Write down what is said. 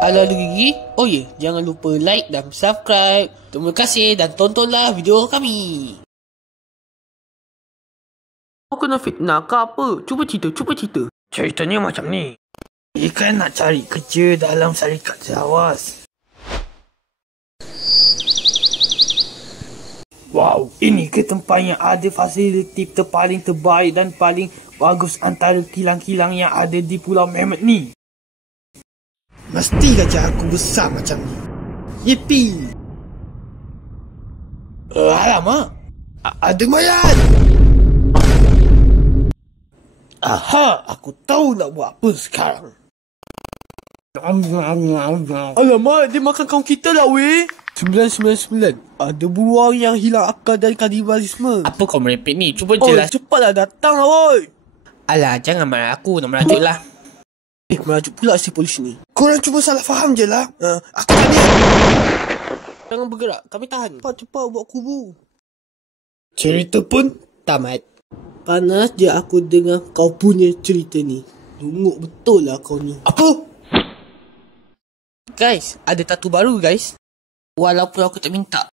Ala Gigi. Oh ya, jangan lupa like dan subscribe. Terima kasih dan tontonlah video kami. Kau kena fitnah ke apa? Cuba cerita. Ceritanya macam ni. Ikan nak cari kerja dalam syarikat Jawas. Wow, ini ke tempat yang ada fasiliti terpaling terbaik dan paling bagus antara kilang-kilang yang ada di Pulau Mehmet ni. Mesti gaji aku besar macam ni. Yippee! Alamak! Ada mayat! Aha! Aku tahu nak buat apa sekarang. Alamak, dia makan kaum kita lah weh. 999. Ada buruang yang hilang akal dan kanibalisme. Apa kau merepek ni? Cuba jelas. Cepatlah datang lah woi. Alah, jangan marah aku. Nak merajuk lah. Merajuk pula si polis ni. Korang cuba salah faham je lah. Aku tadi. Jangan bergerak, kami tahan. Cepat buat kubu. Cerita pun tamat. Panas je aku dengar kau punya cerita ni. Dunguk betul lah kau ni. Apa? Guys, ada tattoo baru guys. Walaupun aku tak minta.